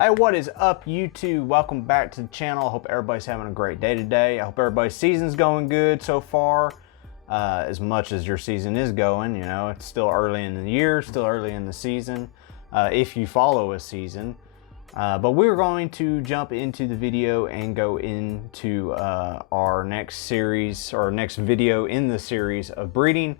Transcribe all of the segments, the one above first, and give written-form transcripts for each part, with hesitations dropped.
Hey, what is up, YouTube? Welcome back to the channel. I hope everybody's having a great day today. I hope everybody's season's going good so far, as much as your season is going. You know, it's still early in the year, still early in the season, if you follow a season. But we're going to jump into the video and go into our next series, or next video in the series of breeding.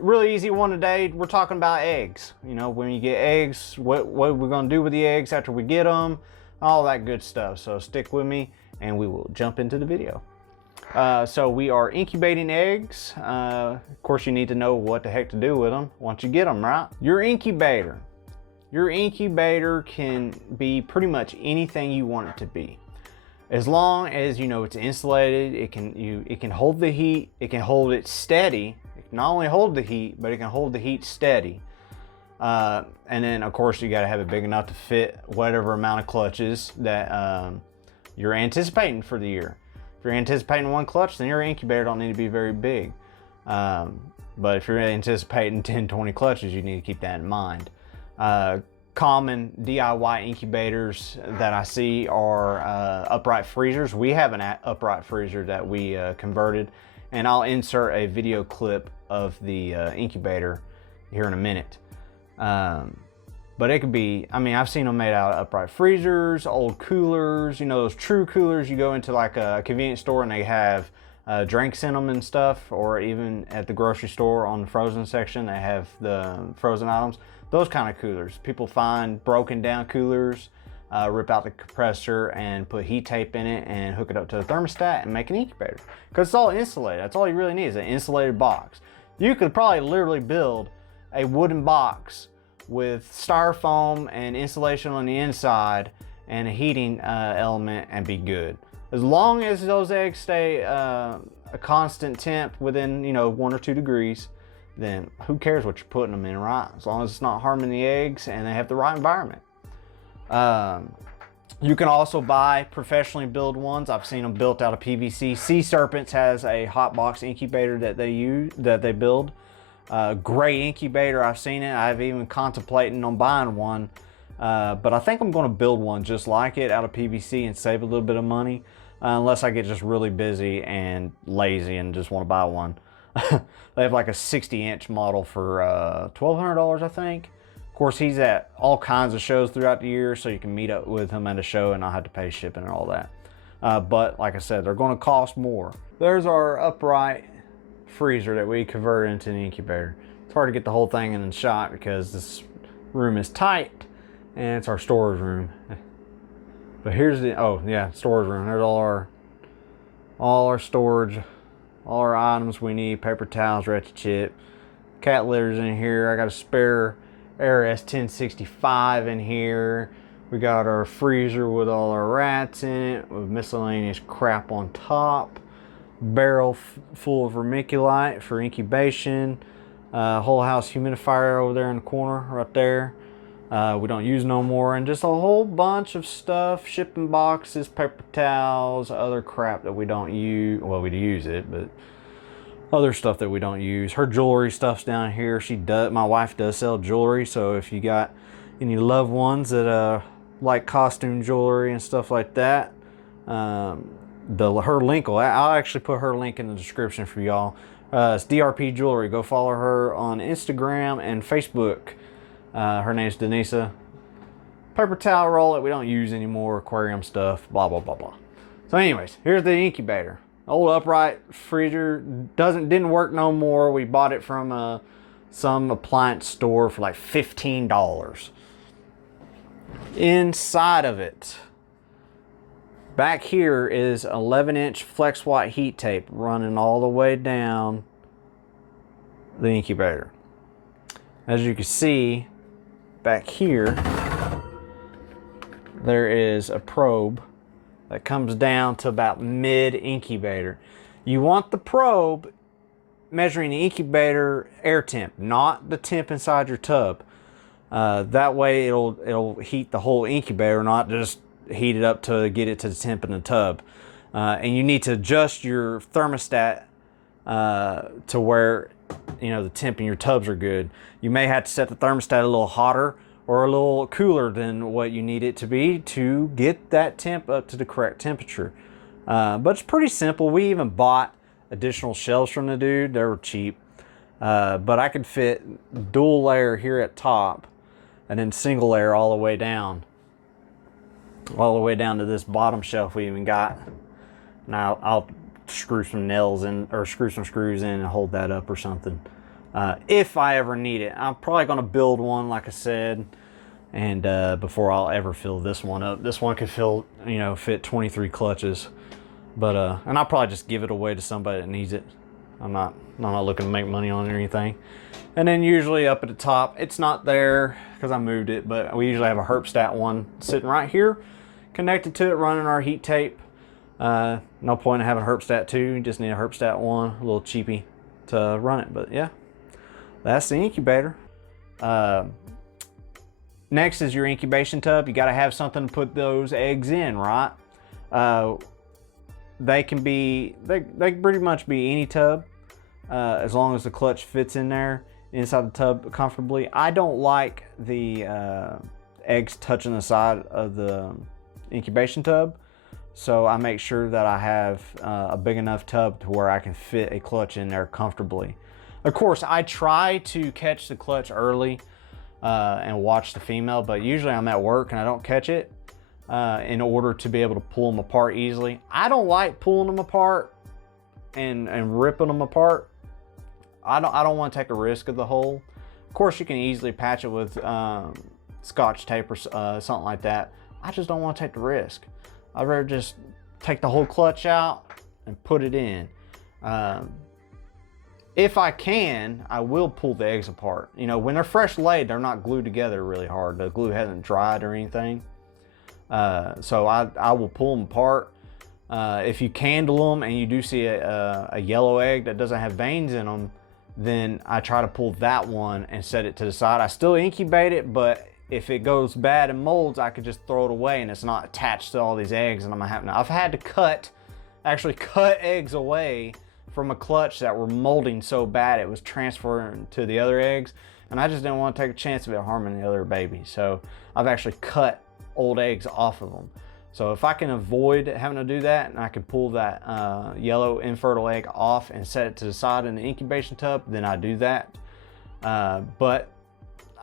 Really easy one today. We're talking about eggs. You know, when you get eggs, what we're going to do with the eggs after we get them, all that good stuff. So stick with me and we will jump into the video. So we are incubating eggs. Of course, you need to know what the heck to do with them once you get them, right? Your incubator can be pretty much anything you want it to be. As long as you know it's insulated, it can hold the heat, it can hold it steady. It can not only hold the heat, but it can hold the heat steady. And then of course you got to have it big enough to fit whatever amount of clutches that you're anticipating for the year. If you're anticipating one clutch, then your incubator don't need to be very big. But if you're anticipating 10-20 clutches, you need to keep that in mind. Common DIY incubators that I see are upright freezers. We have an upright freezer that we converted, and I'll insert a video clip of the incubator here in a minute. But it could be, I mean, I've seen them made out of upright freezers, old coolers, you know, those true coolers. You go into like a convenience store and they have drinks in them and stuff, or even at the grocery store on the frozen section, they have the frozen items. Those kind of coolers. People find broken down coolers, rip out the compressor and put heat tape in it and hook it up to the thermostat and make an incubator. Because it's all insulated. That's all you really need is an insulated box. You could probably literally build a wooden box with styrofoam and insulation on the inside and a heating element and be good. As long as those eggs stay a constant temp within, you know, 1 or 2 degrees, then who cares what you're putting them in, right? As long as it's not harming the eggs and they have the right environment. You can also buy professionally built ones. I've seen them built out of PVC. Sea Serpents has a hot box incubator that they build. Great incubator. I've seen it. I've even contemplating on buying one. But I think I'm going to build one just like it out of PVC and save a little bit of money, unless I get just really busy and lazy and just want to buy one. They have like a 60-inch model for $1,200, I think. Of course, he's at all kinds of shows throughout the year, so you can meet up with him at a show and not have to pay shipping and all that. But like I said, they're going to cost more. There's our upright freezer that we converted into an incubator. It's hard to get the whole thing in the shot because this room is tight, and it's our storage room. But here's the, oh yeah, storage room. There's all our storage, all our items we need: paper towels, ratchet chip, cat litters in here. I got a spare ARS 1065 in here. We got our freezer with all our rats in it, with miscellaneous crap on top. Barrel full of vermiculite for incubation. Whole house humidifier over there in the corner, right there. We don't use no more, and just a whole bunch of stuff: shipping boxes, paper towels, other crap that we don't use. Well, we do use it, but other stuff that we don't use. Her jewelry stuff's down here. My wife does sell jewelry, so if you got any loved ones that like costume jewelry and stuff like that, her link I'll actually put her link in the description for y'all. It's DRP Jewelry. Go follow her on Instagram and Facebook. Her name's Denisa. Paper towel roll that we don't use anymore, aquarium stuff, blah blah blah blah. So anyways, here's the incubator. Old upright freezer didn't work no more. We bought it from some appliance store for like $15. Inside of it, back here, is 11-inch flex white heat tape running all the way down the incubator. As you can see, back here, there is a probe that comes down to about mid-incubator. You want the probe measuring the incubator air temp, not the temp inside your tub. That way it'll heat the whole incubator, not just heat it up to get it to the temp in the tub. And you need to adjust your thermostat to where, you know, the temp in your tubs are good. You may have to set the thermostat a little hotter or a little cooler than what you need it to be to get that temp up to the correct temperature. But it's pretty simple. We even bought additional shelves from the dude. They were cheap. But I could fit dual layer here at top and then single layer all the way down to this bottom shelf we even got. Now I'll screw some nails in, or screw some screws in and hold that up or something. If I ever need it. I'm probably going to build one, like I said, and before I'll ever fill this one up. This one could fit 23 clutches. But and I'll probably just give it away to somebody that needs it. I'm not looking to make money on it or anything. And then usually up at the top, it's not there because I moved it, but we usually have a Herpstat one sitting right here, connected to it, running our heat tape. No point in having a Herpstat 2. You just need a Herpstat 1, a little cheapy to run it. But yeah, that's the incubator. Next is your incubation tub. You got to have something to put those eggs in, right? They can pretty much be any tub, as long as the clutch fits in there inside the tub comfortably. I don't like the eggs touching the side of the incubation tub, so I make sure that I have a big enough tub to where I can fit a clutch in there comfortably. Of course, I try to catch the clutch early and watch the female, but usually I'm at work and I don't catch it in order to be able to pull them apart easily. I don't like pulling them apart and ripping them apart. I don't want to take a risk of the hole. Of course, you can easily patch it with Scotch tape or something like that. I just don't want to take the risk. I'd rather just take the whole clutch out and put it in. If I can, I will pull the eggs apart. You know, when they're fresh laid, they're not glued together really hard. The glue hasn't dried or anything. So I will pull them apart. If you candle them and you do see a yellow egg that doesn't have veins in them, then I try to pull that one and set it to the side. I still incubate it, but if it goes bad and molds, I could just throw it away and it's not attached to all these eggs, and I've had to actually cut eggs away from a clutch that were molding so bad it was transferring to the other eggs, and I just didn't want to take a chance of it harming the other babies. So I've actually cut old eggs off of them. So if I can avoid having to do that, and I can pull that yellow infertile egg off and set it to the side in the incubation tub, then I do that. But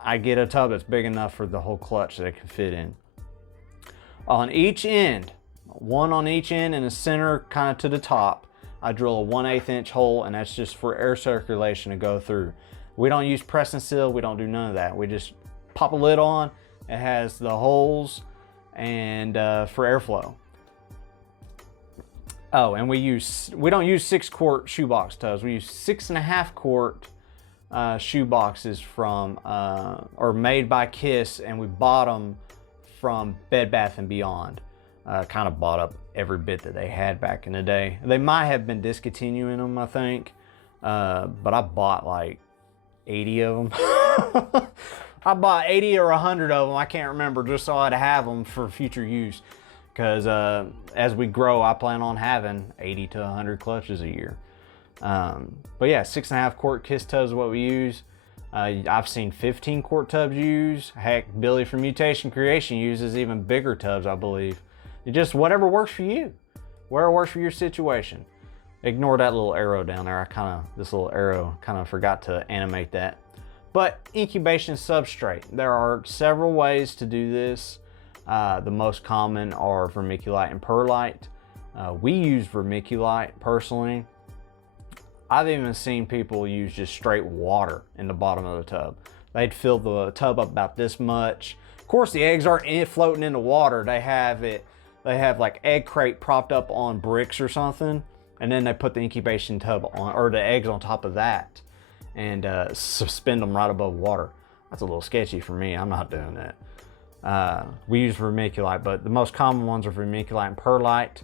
I get a tub that's big enough for the whole clutch that it can fit in. On each end, one on each end in the center kind of to the top, I drill a 1/8 inch hole, and that's just for air circulation to go through. We don't use press and seal, we don't do none of that. We just pop a lid on, it has the holes and for airflow. Oh, and we don't use 6-quart shoebox tubs. We use 6.5 quart shoe boxes from or made by Kiss, and we bought them from Bed Bath & Beyond. Kind of bought up every bit that they had back in the day. They might have been discontinuing them, I think, but I bought like 80 of them. I bought 80 or 100 of them, I can't remember, just so I'd have them for future use. Because as we grow, I plan on having 80 to 100 clutches a year. But yeah, 6.5 quart Kiss tubs is what we use. I've seen 15 quart tubs used. Heck, Billy from Mutation Creation uses even bigger tubs, I believe. It just whatever works for you, whatever works for your situation. Ignore that little arrow down there. This little arrow kind of forgot to animate that. But incubation substrate. There are several ways to do this. The most common are vermiculite and perlite. We use vermiculite personally. I've even seen people use just straight water in the bottom of the tub. They'd fill the tub up about this much. Of course, the eggs aren't floating in the water. They have like egg crate propped up on bricks or something, and then they put the incubation tub on, or the eggs on top of that, and suspend them right above water. That's a little sketchy for me. I'm not doing that. We use vermiculite, but the most common ones are vermiculite and perlite.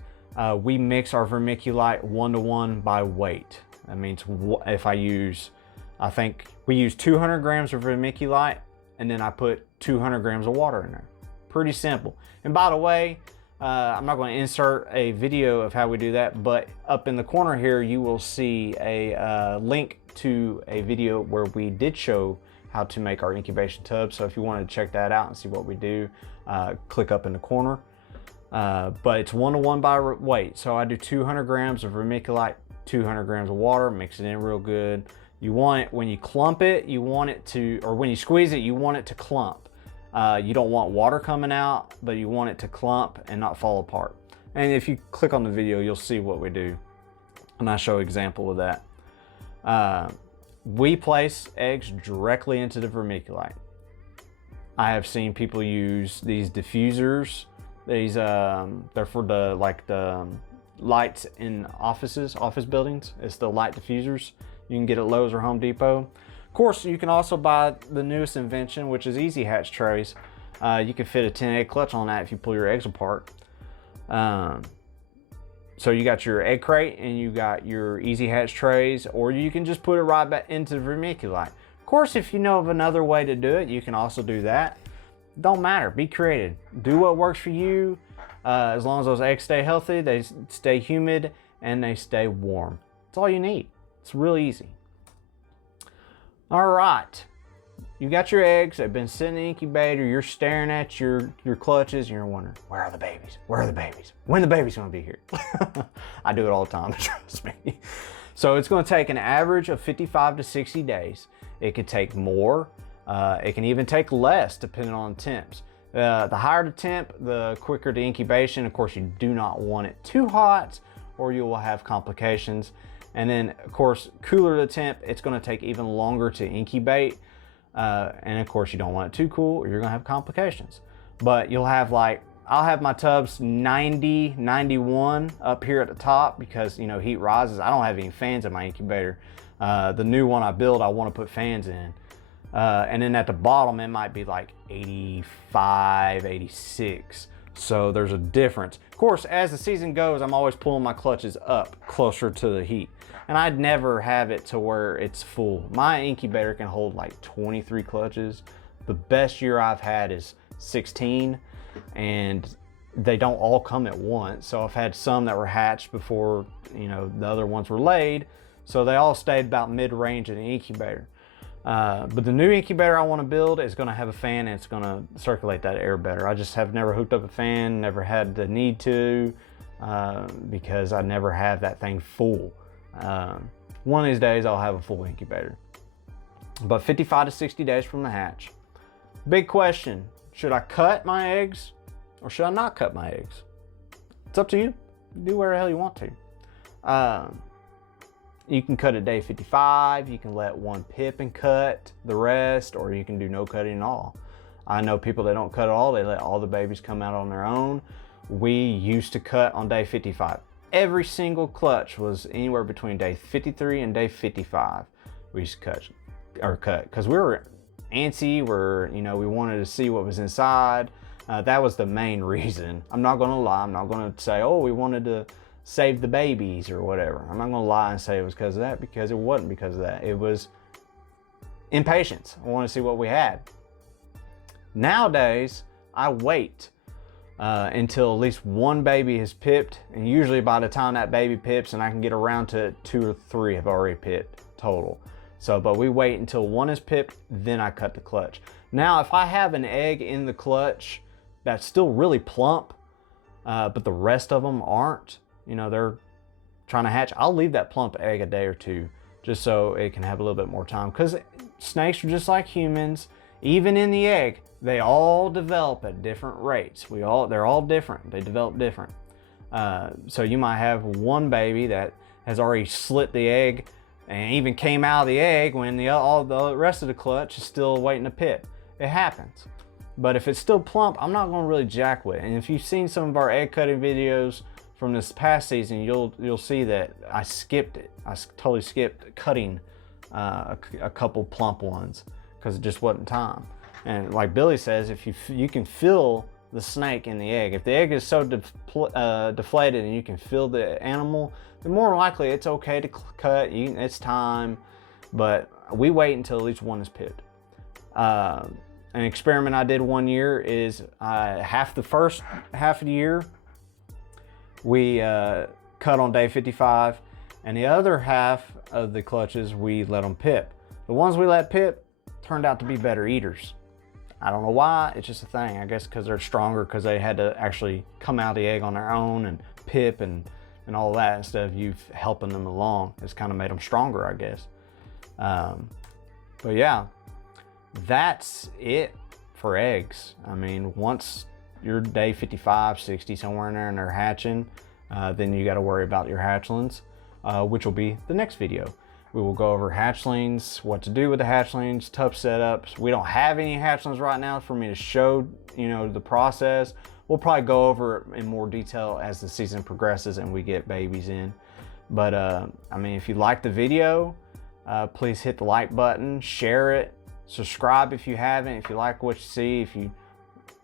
We mix our vermiculite 1-to-1 by weight. That means if I think we use 200 grams of vermiculite, and then I put 200 grams of water in there. Pretty simple. And by the way, I'm not going to insert a video of how we do that, but up in the corner here, you will see a link to a video where we did show how to make our incubation tub. So if you wanted to check that out and see what we do, click up in the corner. But it's 1-to-1 by weight. So I do 200 grams of vermiculite, 200 grams of water, mix it in real good. You want it, when you clump it, you want it to, or when you squeeze it, you want it to clump. You don't want water coming out, but you want it to clump and not fall apart. And if you click on the video, you'll see what we do. And I show an example of that. We place eggs directly into the vermiculite. I have seen people use these diffusers. These they're for the lights in office buildings. It's the light diffusers. You can get at Lowe's or Home Depot. Of course, you can also buy the newest invention, which is easy hatch trays. You can fit a 10 egg clutch on that if you pull your eggs apart. So you got your egg crate and you got your easy hatch trays, or you can just put it right back into the vermiculite. Of course, if you know of another way to do it, you can also do that. Don't matter, be creative. Do what works for you. As long as those eggs stay healthy, they stay humid, and they stay warm. That's all you need. It's really easy. All right, you got your eggs, they've been sitting in the incubator, you're staring at your clutches, and you're wondering, where are the babies? Where are the babies? When the baby's gonna be here? I do it all the time, trust me. So it's gonna take an average of 55 to 60 days. It could take more, it can even take less depending on temps. The higher the temp, the quicker the incubation. Of course, you do not want it too hot or you will have complications. And then, of course, cooler the temp, it's going to take even longer to incubate. And of course, you don't want it too cool or you're going to have complications. But you'll have I'll have my tubs 90, 91 up here at the top because, you know, heat rises. I don't have any fans in my incubator. The new one I build, I want to put fans in. And then at the bottom, it might be like 85, 86. So there's a difference. Of course, as the season goes, I'm always pulling my clutches up closer to the heat. And I'd never have it to where it's full. My incubator can hold like 23 clutches. The best year I've had is 16, and they don't all come at once. So I've had some that were hatched before, you know, the other ones were laid. So they all stayed about mid-range in the incubator. But the new incubator I want to build is going to have a fan and it's going to circulate that air better. I just have never hooked up a fan, never had the need to, because I never have that thing full. One of these days I'll have a full incubator. But 55 to 60 days from the hatch. Big question, should I cut my eggs or should I not cut my eggs? It's up to you. Do whatever the hell you want to. You can cut at day 55, you can let one pip and cut the rest, or you can do no cutting at all. I know people that don't cut at all, they let all the babies come out on their own. We used to cut on day 55. Every single clutch was anywhere between day 53 and day 55. We used to cut, because we were antsy, we wanted to see what was inside. That was the main reason. I'm not gonna lie, I'm not gonna say, oh, we wanted to save the babies or whatever. I'm not gonna lie and say it was because of that, because it wasn't because of that. It was impatience. I want to see what we had. Nowadays, I wait until at least one baby has pipped, and usually by the time that baby pips and I can get around to 2 or 3 have already pipped total. So, but we wait until one is pipped, then I cut the clutch. Now, if I have an egg in the clutch that's still really plump, but the rest of them aren't, they're trying to hatch, I'll leave that plump egg a day or two just so it can have a little bit more time, because snakes are just like humans. Even in the egg, they all develop at different rates. They're all different. They develop different. So you might have one baby that has already slit the egg and even came out of the egg when all the rest of the clutch is still waiting to pip. It happens. But if it's still plump, I'm not going to really jack with it. And if you've seen some of our egg cutting videos from this past season, you'll see that I skipped it. I totally skipped cutting a couple plump ones because it just wasn't time. And like Billy says, if you can feel the snake in the egg. If the egg is so deflated and you can feel the animal, then more likely it's okay to cut. It's time, but we wait until at least one is pipped. An experiment I did one year is the first half of the year we cut on day 55, and the other half of the clutches we let them pip. The ones we let pip turned out to be better eaters. I don't know why, it's just a thing. I guess because they're stronger, because they had to actually come out of the egg on their own and pip and all that, instead of you helping them along. It's kind of made them stronger, I guess. But yeah, that's it for eggs. I mean, once you're day 55, 60, somewhere in there, and they're hatching, then you got to worry about your hatchlings, which will be the next video. We will go over hatchlings, what to do with the hatchlings, tough setups. We don't have any hatchlings right now for me to show, you know, the process. We'll probably go over it in more detail as the season progresses and we get babies in. But I mean, if you like the video, please hit the like button, share it, subscribe if you haven't. If you like what you see, if you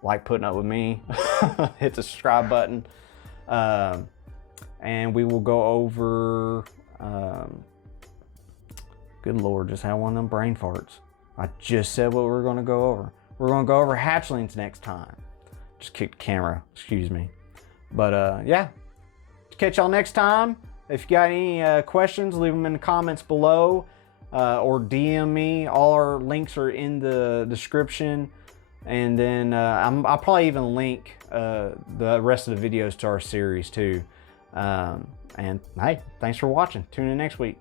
like putting up with me, hit the subscribe button. And we will go over, good Lord, just had one of them brain farts. I just said what we were gonna go over. We're gonna go over hatchlings next time. Just kicked the camera, excuse me. But yeah, catch y'all next time. If you got any questions, leave them in the comments below, or DM me. All our links are in the description. And then I'll probably even link the rest of the videos to our series too. And hey, thanks for watching. Tune in next week.